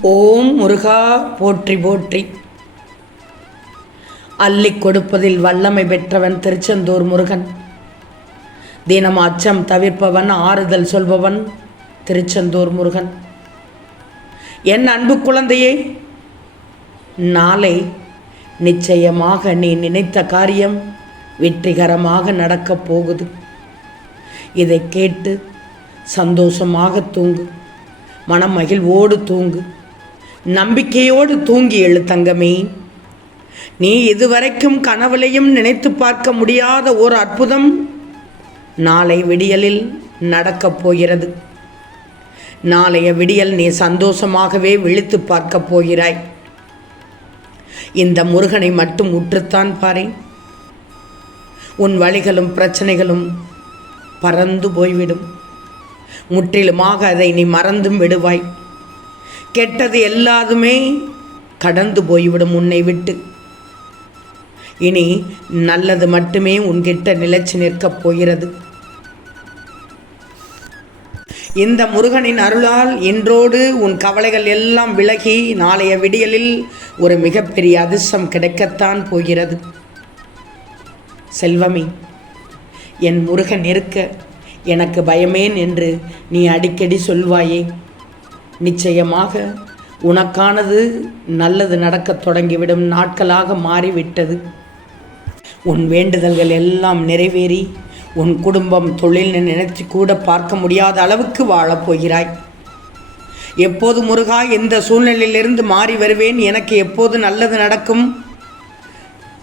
ஓம் முருகா போற்றி போற்றி. அள்ளி கொடுப்பதில் வல்லமை பெற்றவன் திருச்செந்தூர் முருகன். தினம் அச்சம் தவிர்ப்பவன் ஆறுதல் சொல்பவன் திருச்செந்தூர் முருகன். என் அன்பு குழந்தையே நாளை நிச்சயமாக நீ நினைத்த காரியம் வெற்றிகரமாக நடக்கப் போகுது. இதை கேட்டு சந்தோஷமாக தூங்கு. மனம் மகிழ்வோடு தூங்கு. நம்பிக்கையோடு தூங்கி எழு தங்கமே. நீ இதுவரைக்கும் கனவுலையும் நினைத்து பார்க்க முடியாத ஒரு அற்புதம் நாளை விடியலில் நடக்கப் போகிறது. நாளைய விடியல் நீ சந்தோஷமாகவே விழித்து பார்க்கப் போகிறாய். இந்த முருகனை மட்டும் உற்றுத்தான் பாரேன் உன் வழிகளும் பிரச்சனைகளும் பறந்து போய்விடும். முற்றிலுமாக அதை நீ மறந்தும் விடுவாய். கெட்டது எல்லாதுமே கடந்து போய்விடும் உன்னை விட்டு. இனி நல்லது மட்டுமே உன்கிட்ட நிலைச்சு நிற்கப் போகிறது. இந்த முருகனின் அருளால் இன்றோடு உன் கவலைகள் எல்லாம் விலகி நாளைய விடியலில் ஒரு மிகப்பெரிய அதிர்ஷ்டம் கிடைக்கத்தான் போகிறது. செல்வமே என் முருகன் இருக்க எனக்கு பயமேன் என்று நீ அடிக்கடி சொல்வாயே. நிச்சயமாக உனக்கானது நல்லது நடக்கத் தொடங்கிவிடும் நாட்களாக மாறிவிட்டது. உன் வேண்டுதல்கள் எல்லாம் நிறைவேறி உன் குடும்பம் தொழில் நினைத்து கூட பார்க்க முடியாத அளவுக்கு வாழப் போகிறாய். எப்போது முருகா இந்த சூழ்நிலையிலிருந்து மாறி வருவேன்? எனக்கு எப்போது நல்லது நடக்கும்?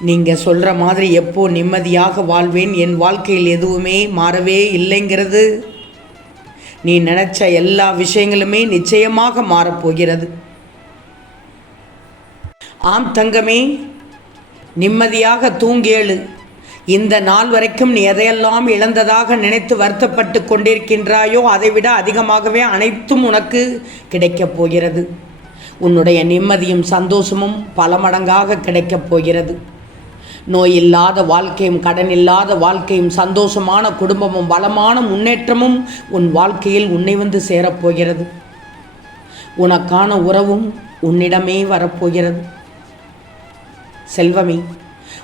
நீங்கள் சொல்கிற மாதிரி எப்போ நிம்மதியாக வாழ்வேன்? என் வாழ்க்கையில் எதுவுமே மாறவே இல்லைங்கிறது. நீ நினச்ச எல்லா விஷயங்களுமே நிச்சயமாக மாறப்போகிறது. ஆம் தங்கமே நிம்மதியாக தூங்கேளு இந்த நாள் வரைக்கும் நீ எதையெல்லாம் இழந்ததாக நினைத்து வருத்தப்பட்டு கொண்டிருக்கின்றாயோ அதைவிட அதிகமாகவே அனைத்தும் உனக்கு கிடைக்கப் போகிறது. உன்னுடைய நிம்மதியும் சந்தோஷமும் பல மடங்காக கிடைக்கப் போகிறது. நோய் இல்லாத வாழ்க்கையும் கடன் இல்லாத வாழ்க்கையும் சந்தோஷமான குடும்பமும் வளமான முன்னேற்றமும் உன் வாழ்க்கையில் உன்னை வந்து சேரப்போகிறது. உனக்கான உறவும் உன்னிடமே வரப்போகிறது. செல்வமே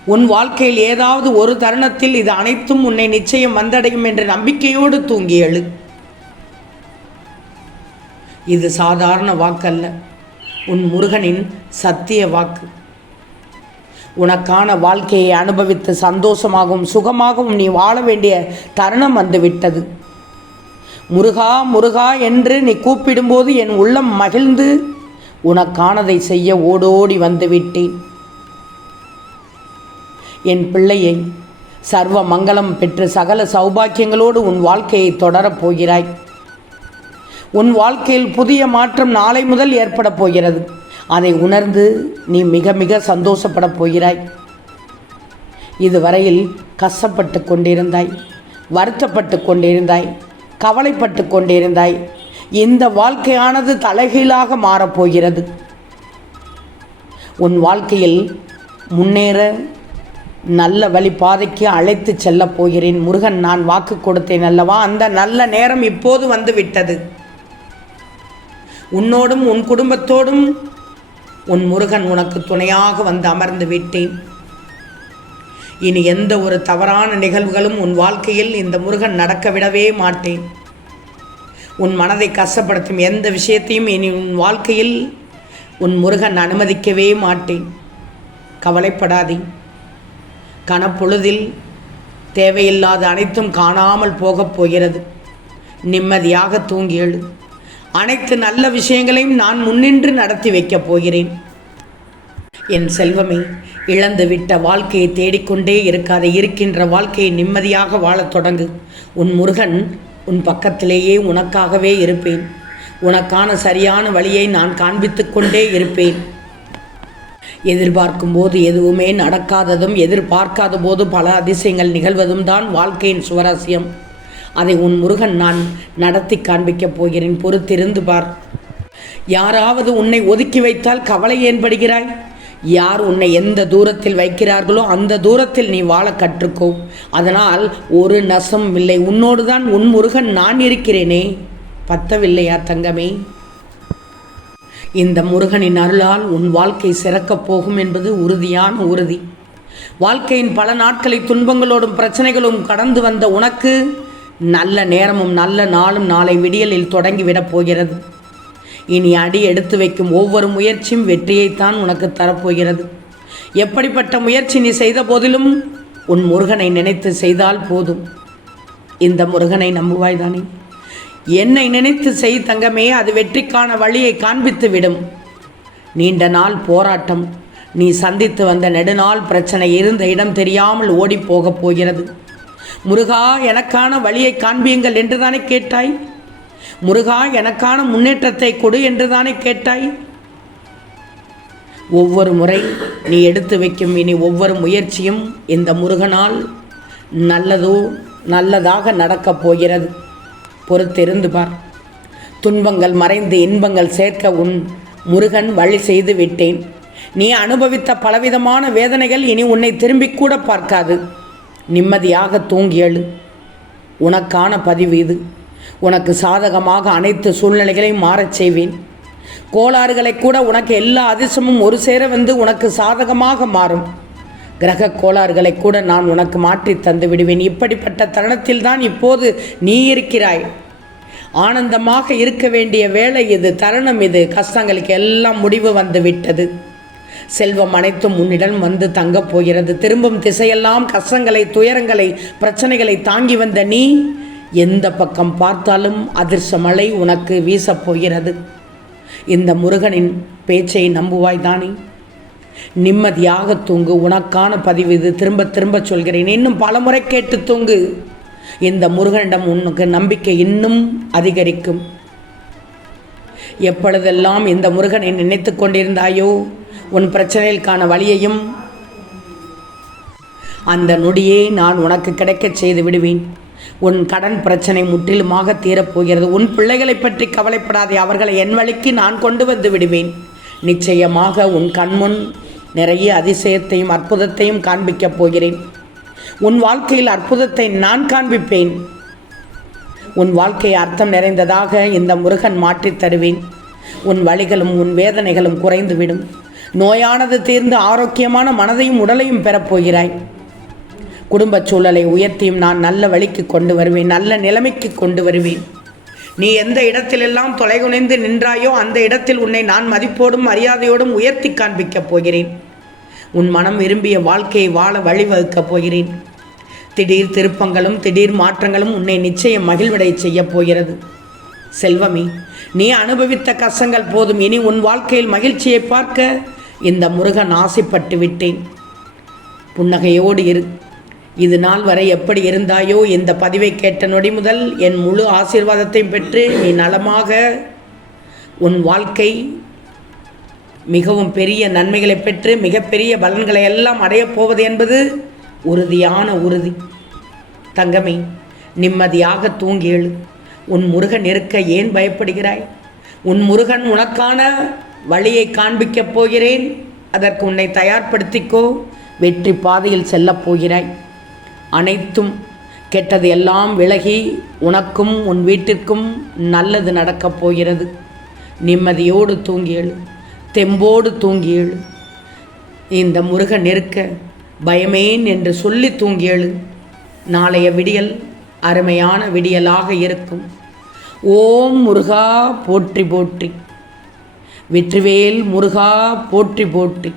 உன் வாழ்க்கையில் ஏதாவது ஒரு தருணத்தில் இது அனைத்தும் உன்னை நிச்சயம் வந்தடையும் என்ற நம்பிக்கையோடு தூங்கி எழு. இது சாதாரண வாக்கல்ல. உன் முருகனின் சத்திய வாக்கு. உனக்கான வாழ்க்கையை அனுபவித்து சந்தோஷமாகவும் சுகமாகவும் நீ வாழ வேண்டிய தருணம் வந்துவிட்டது. முருகா முருகா என்று நீ கூப்பிடும்போது என் உள்ளம் மகிழ்ந்து உனக்கானதை செய்ய ஓடோடி வந்துவிட்டேன். என் பிள்ளையை சர்வ மங்களம் பெற்று சகல சௌபாக்கியங்களோடு உன் வாழ்க்கையை தொடரப் போகிறாய். உன் வாழ்க்கையில் புதிய மாற்றம் நாளை முதல் ஏற்பட போகிறது. அதை உணர்ந்து நீ மிக மிக சந்தோஷப்பட போகிறாய். இதுவரையில் கஷ்டப்பட்டு கொண்டிருந்தாய் வருத்தப்பட்டு கொண்டிருந்தாய் கவலைப்பட்டு கொண்டிருந்தாய். இந்த வாழ்க்கையானது தலைகீழாக மாறப்போகிறது உன் வாழ்க்கையில் முன்னேற நல்ல வழி பாதைக்கு அழைத்து செல்லப் போகிறேன். முருகன் நான் வாக்கு கொடுத்தேன் அல்லவா? அந்த நல்ல நேரம் இப்போது வந்து விட்டது. உன்னோடும் உன் குடும்பத்தோடும் உன் முருகன் உனக்கு துணையாக வந்து அமர்ந்து விட்டேன். இனி எந்த ஒரு தவறான நிகழ்வுகளும் உன் வாழ்க்கையில் இந்த முருகன் நடக்க விடவே மாட்டேன். உன் மனதை கஷ்டப்படுத்தும் எந்த விஷயத்தையும் இனி உன் வாழ்க்கையில் உன் முருகன் அனுமதிக்கவே மாட்டேன். கவலைப்படாதே. கனப்பொழுதில் தேவையில்லாத அனைத்தும் காணாமல் போகப் போகிறது. நிம்மதியாக தூங்கி எழு. அனைத்து நல்ல விஷயங்களையும் நான் முன்னின்று நடத்தி வைக்கப் போகிறேன். என் செல்வமே இழந்துவிட்ட வாழ்க்கையை தேடிக்கொண்டே இருக்காத இருக்கின்ற வாழ்க்கையை நிம்மதியாக வாழத் தொடங்கு. உன் முருகன் உன் பக்கத்திலேயே உனக்காகவே இருப்பேன். உனக்கான சரியான வழியை நான் காண்பித்து கொண்டே இருப்பேன். எதிர்பார்க்கும் போது எதுவுமே நடக்காததும் எதிர்பார்க்காத போது பல அதிசயங்கள் நிகழ்வதும் தான் வாழ்க்கையின் சுவராசியம் அதை உன் முருகன் நான் நடத்தி காண்பிக்கப் போகிறேன். பொறுத்திருந்து பார். யாராவது உன்னை ஒதுக்கி வைத்தால் கவலை ஏன்படுகிறாய் யார் உன்னை எந்த தூரத்தில் வைக்கிறார்களோ அந்த தூரத்தில் நீ வாழ கற்றுக்கோ. அதனால் ஒரு நசம் இல்லை. உன்னோடு தான் உன் முருகன் நான் இருக்கிறேனே. பத்தவில்லையா தங்கமே? இந்த முருகனின் அருளால் உன் வாழ்க்கை சிறக்கப் போகும் என்பது உறுதியான உறுதி. வாழ்க்கையின் பல நாட்களை துன்பங்களோடும் பிரச்சனைகளும் கடந்து வந்த உனக்கு நல்ல நேரமும் நல்ல நாளும் நாளை விடியலில் தொடங்கிவிடப் போகிறது. இனி அடி எடுத்து வைக்கும் ஒவ்வொரு முயற்சியும் வெற்றியைத்தான் உனக்கு தரப்போகிறது. எப்படிப்பட்ட முயற்சி நீ செய்த போதிலும் உன் முருகனை நினைத்து செய்தால் போதும். இந்த முருகனை நம்புவாய்தானே என்னை நினைத்து செய் தங்கமே அது வெற்றிக்கான வழியை காண்பித்து விடும். நீண்ட நாள் போராட்டம். நீ சந்தித்து வந்த நெடுநாள் பிரச்சனை இருந்த இடம் தெரியாமல் ஓடிப்போகப் போகிறது. முருகா எனக்கான வழியை காண்பியுங்கள் என்றுதானே கேட்டாய்? முருகா எனக்கான முன்னேற்றத்தை கொடு என்றுதானே கேட்டாய்? ஒவ்வொரு முறை நீ எடுத்து வைக்கும் இனி ஒவ்வொரு முயற்சியும் இந்த முருகனால் நல்லதோ நல்லதாக நடக்கப் போகிறது. பொறுத்திருந்து பார். துன்பங்கள் மறைந்து இன்பங்கள் சேர்க்க உன் முருகன் வழி செய்து விட்டேன். நீ அனுபவித்த பலவிதமான வேதனைகள் இனி உன்னை திரும்பிக்கூட பார்க்காது. நிம்மதியாக தூங்கியழு. உனக்கான பதிவு இது. உனக்கு சாதகமாக அனைத்து சூழ்நிலைகளையும் மாறச் செய்வேன். கோளாறுகளை கூட உனக்கு எல்லா அதிர்ஷ்டமும் ஒரு சேர வந்து உனக்கு சாதகமாக மாறும். கிரக கோளாறுகளை கூட நான் உனக்கு மாற்றி தந்து விடுவேன். இப்படிப்பட்ட தருணத்தில் தான் இப்போது நீ இருக்கிறாய். ஆனந்தமாக இருக்க வேண்டிய வேலை இது தருணம் இது. கஷ்டங்களுக்கு எல்லாம் முடிவு வந்து விட்டது செல்வம் அனைத்தும் உன்னிடம் வந்து தங்கப் போகிறது. திரும்பும் திசையெல்லாம் கஷ்டங்களை துயரங்களை பிரச்சனைகளை தாங்கி வந்த நீ எந்த பக்கம் பார்த்தாலும் அதிர்ஷ்ட மழை உனக்கு வீசப் போகிறது. இந்த முருகனின் பேச்சை நம்புவாய் தானே. நிம்மதியாக தூங்கு உனக்கான பதிவு இது. திரும்ப திரும்ப சொல்கிறேன். இன்னும் பல முறை கேட்டு தூங்கு. இந்த முருகனிடம் உனக்கு நம்பிக்கை இன்னும் அதிகரிக்கும். எப்பொழுதெல்லாம் இந்த முருகனை நினைத்து கொண்டிருந்தாயோ உன் பிரச்சனைகளுக்கான வழியையும் அந்த நொடியே நான் உனக்கு கிடைக்கச் செய்து விடுவேன். உன் கடன் பிரச்சனை முற்றிலுமாக தீரப்போகிறது. உன் பிள்ளைகளை பற்றி கவலைப்படாதே அவர்களை என் வழிக்கு நான் கொண்டு வந்து விடுவேன். நிச்சயமாக உன் கண்முன் நிறைய அதிசயத்தையும் அற்புதத்தையும் காண்பிக்கப் போகிறேன். உன் வாழ்க்கையில் அற்புதத்தை நான் காண்பிப்பேன். உன் வாழ்க்கை அர்த்தம் நிறைந்ததாக இந்த முருகன் மாற்றித் தருவேன். உன் வழிகளும் உன் வேதனைகளும் குறைந்துவிடும். நோயானது தீர்ந்து ஆரோக்கியமான மனதையும் உடலையும் பெறப்போகிறாய் குடும்பச் சூழலை உயர்த்தியும் நான் நல்ல வழிக்கு கொண்டு வருவேன் நல்ல நிலைமைக்கு கொண்டு வருவேன். நீ எந்த இடத்திலெல்லாம் தொலைகுனைந்து நின்றாயோ அந்த இடத்தில் உன்னை நான் மதிப்போடும் மரியாதையோடும் உயர்த்தி காண்பிக்கப் போகிறேன். உன் மனம் விரும்பிய வாழ்க்கையை வாழ வழிவகுக்கப் போகிறேன். திடீர் திருப்பங்களும் திடீர் மாற்றங்களும் உன்னை நிச்சயம் மகிழ்வடை செய்யப் போகிறது. செல்வமே நீ அனுபவித்த கஷ்டங்கள் போதும். இனி உன் வாழ்க்கையில் மகிழ்ச்சியை பார்க்க இந்த முருகன் ஆசைப்பட்டு விட்டேன். புன்னகையோடு இரு. இது நாள் வரை எப்படி இருந்தாயோ இந்த பதிவை கேட்ட நொடி முதல் என் முழு ஆசீர்வாதத்தையும் பெற்று நீ நலமாக உன் வாழ்க்கை மிகவும் பெரிய நன்மைகளை பெற்று மிகப்பெரிய பலன்களை எல்லாம் அடையப் போவது என்பது உறுதியான உறுதி. தங்கமே நிம்மதியாக தூங்கி எழு. உன் முருகன் இருக்க ஏன் பயப்படுகிறாய்? உன் முருகன் உனக்கான வழியை காண்பிக்கப் போகிறேன். அதற்கு உன்னை தயார்படுத்திக்கோ. வெற்றி பாதையில் செல்லப் போகிறாய். அனைத்தும் கெட்டது எல்லாம் விலகி உனக்கும் உன் வீட்டிற்கும் நல்லது நடக்கப் போகிறது. நிம்மதியோடு தூங்கியழு தெம்போடு தூங்கியழு இந்த முருகன் இருக்க பயமேன் என்று சொல்லி தூங்கியழு நாளைய விடியல் அருமையான விடியலாக இருக்கும். ஓம் முருகா போற்றி போற்றி. வெற்றிவேல் முருகா போற்றி போற்றி.